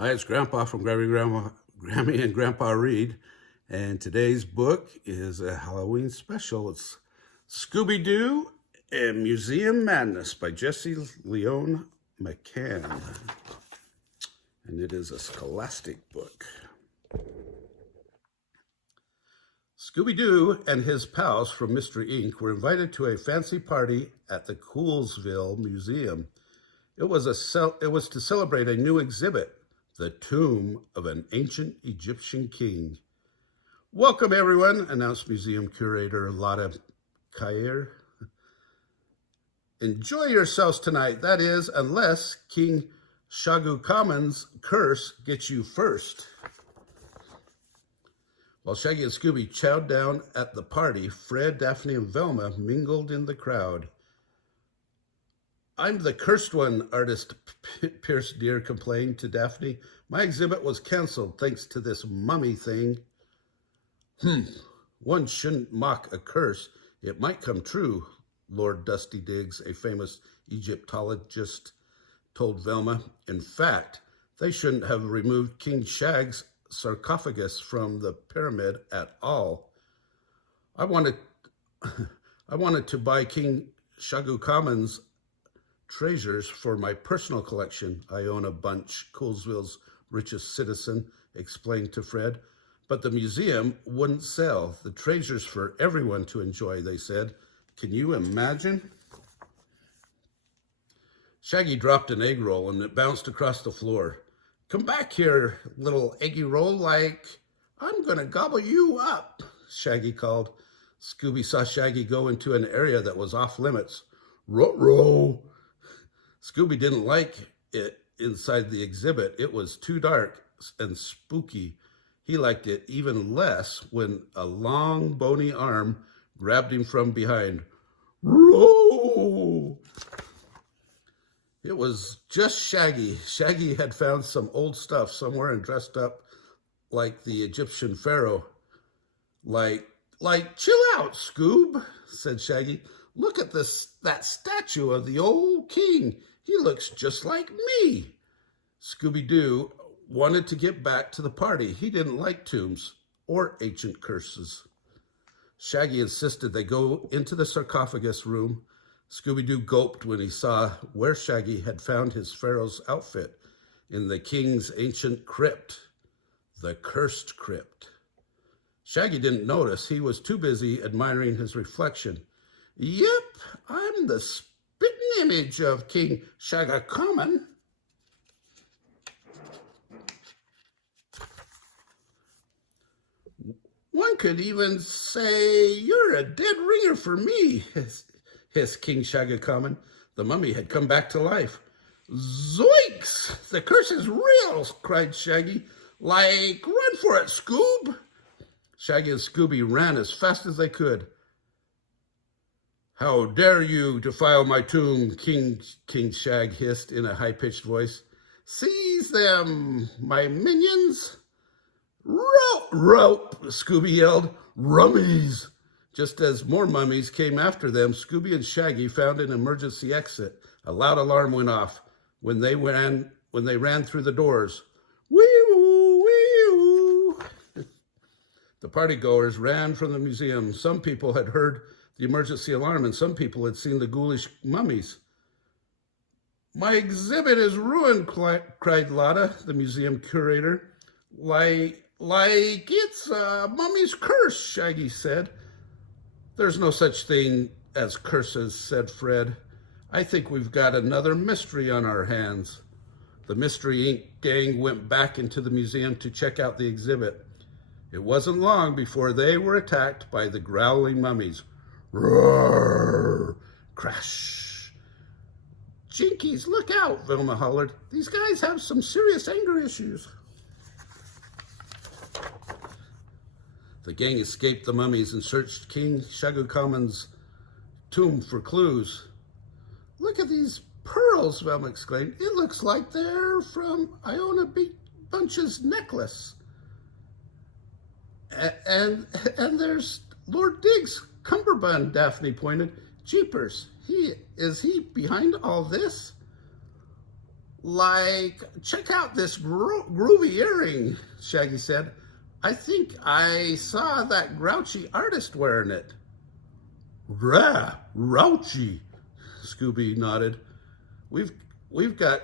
Hi, it's Grandpa from Grammy and Grandpa Read, and today's book is a Halloween special. It's Scooby-Doo and Museum Madness by Jesse Leon McCann, and it is a scholastic book. Scooby-Doo and his pals from Mystery Inc. were invited to a fancy party at the Coolsville Museum. It was to celebrate a new exhibit, the tomb of an ancient Egyptian king. Welcome, everyone, announced museum curator Lotta Kayer. Enjoy yourselves tonight, that is, unless King Shagu-Kaman's curse gets you first. While Shaggy and Scooby chowed down at the party, Fred, Daphne, and Velma mingled in the crowd. "I'm the cursed one," artist Pierce Deer complained to Daphne. "My exhibit was canceled thanks to this mummy thing." One shouldn't mock a curse. It might come true, Lord Dusty Diggs, a famous Egyptologist, told Velma. In fact, they shouldn't have removed King Shag's sarcophagus from the pyramid at all. I wanted to buy King Shagu-Kaman's treasures for my personal collection, Iona Bunch, Coolsville's richest citizen, explained to Fred. But the museum wouldn't sell. The treasures for everyone to enjoy, they said. Can you imagine? Shaggy dropped an egg roll and it bounced across the floor. "Come back here, little eggy roll, like I'm gonna gobble you up," Shaggy called. Scooby saw Shaggy go into an area that was off limits. Ruh-roh! Scooby didn't like it inside the exhibit. It was too dark and spooky. He liked it even less when a long, bony arm grabbed him from behind. Row! It was just Shaggy. Shaggy had found some old stuff somewhere and dressed up like the Egyptian pharaoh. Like, chill out, Scoob, said Shaggy. "Look at that statue of the old king. He looks just like me." Scooby-Doo wanted to get back to the party. He didn't like tombs or ancient curses. Shaggy insisted they go into the sarcophagus room. Scooby-Doo gulped when he saw where Shaggy had found his pharaoh's outfit, in the king's ancient crypt, the cursed crypt. Shaggy didn't notice. He was too busy admiring his reflection. "Yep, I'm the spitting image of King Shagu-Kaman." "One could even say you're a dead ringer for me," hissed King Shagu-Kaman. The mummy had come back to life. "Zoinks! The curse is real!" cried Shaggy. "Like, run for it, Scoob!" Shaggy and Scooby ran as fast as they could. "How dare you defile my tomb?" King Shag hissed in a high-pitched voice. "Seize them, my minions!" Rope, Scooby yelled. "Rummies!" Just as more mummies came after them, Scooby and Shaggy found an emergency exit. A loud alarm went off when they ran through the doors. Wee-oo, wee-oo. The partygoers ran from the museum. Some people had heard the emergency alarm, and some people had seen the ghoulish mummies. "My exhibit is ruined," cried Lotta, the museum curator. Like it's a mummy's curse," Shaggy said. "There's no such thing as curses," said Fred. "I think we've got another mystery on our hands." The Mystery Inc. gang went back into the museum to check out the exhibit. It wasn't long before they were attacked by the growling mummies. Roar! Crash! "Jinkies, look out!" Velma hollered. "These guys have some serious anger issues." The gang escaped the mummies and searched King Shagu-Kaman's tomb for clues. "Look at these pearls," Velma exclaimed. "It looks like they're from Iona Bunch's necklace." And there's Lord Diggs' cummerbund," Daphne pointed. "Jeepers, is he behind all this?" Like, check out this groovy earring, Shaggy said. I think I saw that grouchy artist wearing it. Grouchy, Scooby nodded. We've got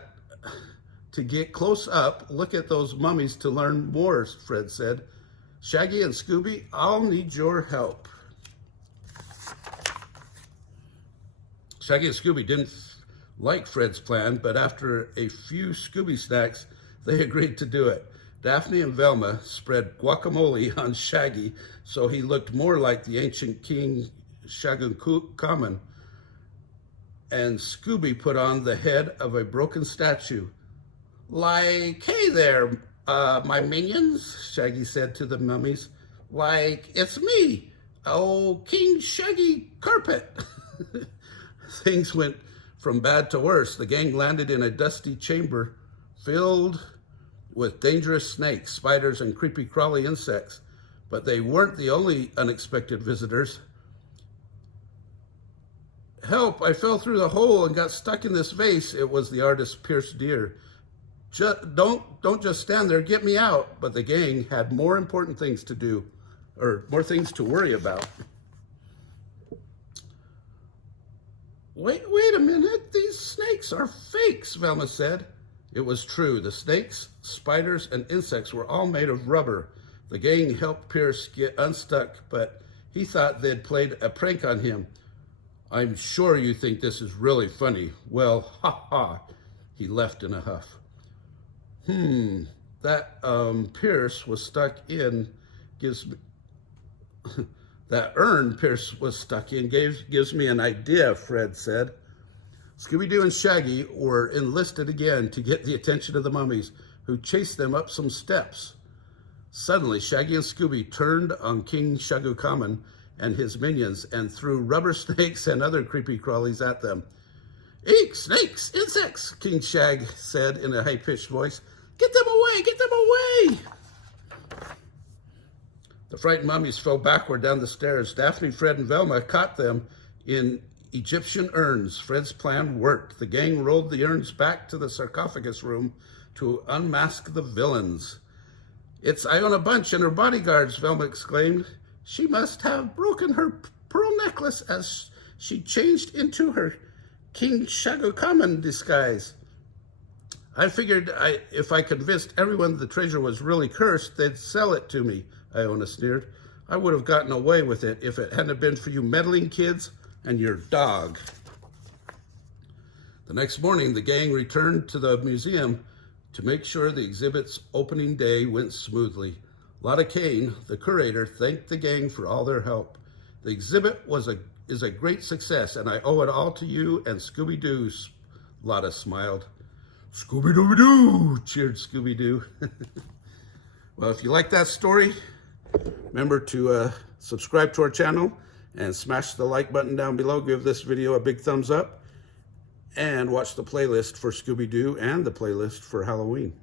to get close up, look at those mummies to learn more, Fred said. Shaggy and Scooby, I'll need your help. Shaggy and Scooby didn't like Fred's plan, but after a few Scooby snacks, they agreed to do it. Daphne and Velma spread guacamole on Shaggy so he looked more like the ancient king Shagakukaman, and Scooby put on the head of a broken statue. Like, hey there, my minions, Shaggy said to the mummies. Like, it's me, oh, King Shaggy Carpet. Things went from bad to worse. The gang landed in a dusty chamber filled with dangerous snakes, spiders, and creepy crawly insects. But they weren't the only unexpected visitors. Help, I fell through the hole and got stuck in this vase. It was the artist's pierced ear. Don't just stand there, get me out. But the gang had more important things to do, or more things to worry about. Wait a minute, these snakes are fakes, Velma said. It was true. The snakes, spiders, and insects were all made of rubber. The gang helped Pierce get unstuck, but he thought they'd played a prank on him. I'm sure you think this is really funny. Well, ha ha, he left in a huff. That Pierce was stuck in gives me... That urn Pierce was stuck in gives me an idea, Fred said. Scooby-Doo and Shaggy were enlisted again to get the attention of the mummies, who chased them up some steps. Suddenly, Shaggy and Scooby turned on King Shagakukaman and his minions and threw rubber snakes and other creepy crawlies at them. Eek, snakes, insects, King Shag said in a high-pitched voice. Get them away, get them away! The frightened mummies fell backward down the stairs. Daphne, Fred, and Velma caught them in Egyptian urns. Fred's plan worked. The gang rolled the urns back to the sarcophagus room to unmask the villains. It's Iona Bunch and her bodyguards, Velma exclaimed. She must have broken her pearl necklace as she changed into her King Shagakukaman disguise. I figured if I convinced everyone the treasure was really cursed, they'd sell it to me, Iona sneered. I would have gotten away with it if it hadn't been for you meddling kids and your dog. The next morning, the gang returned to the museum to make sure the exhibit's opening day went smoothly. Lotta Kane, the curator, thanked the gang for all their help. The exhibit is a great success, and I owe it all to you and Scooby-Doo, Lotta smiled. Scooby-Doo-Doo, cheered Scooby-Doo. Well, if you like that story, remember to subscribe to our channel and smash the like button down below. Give this video a big thumbs up and watch the playlist for Scooby-Doo and the playlist for Halloween.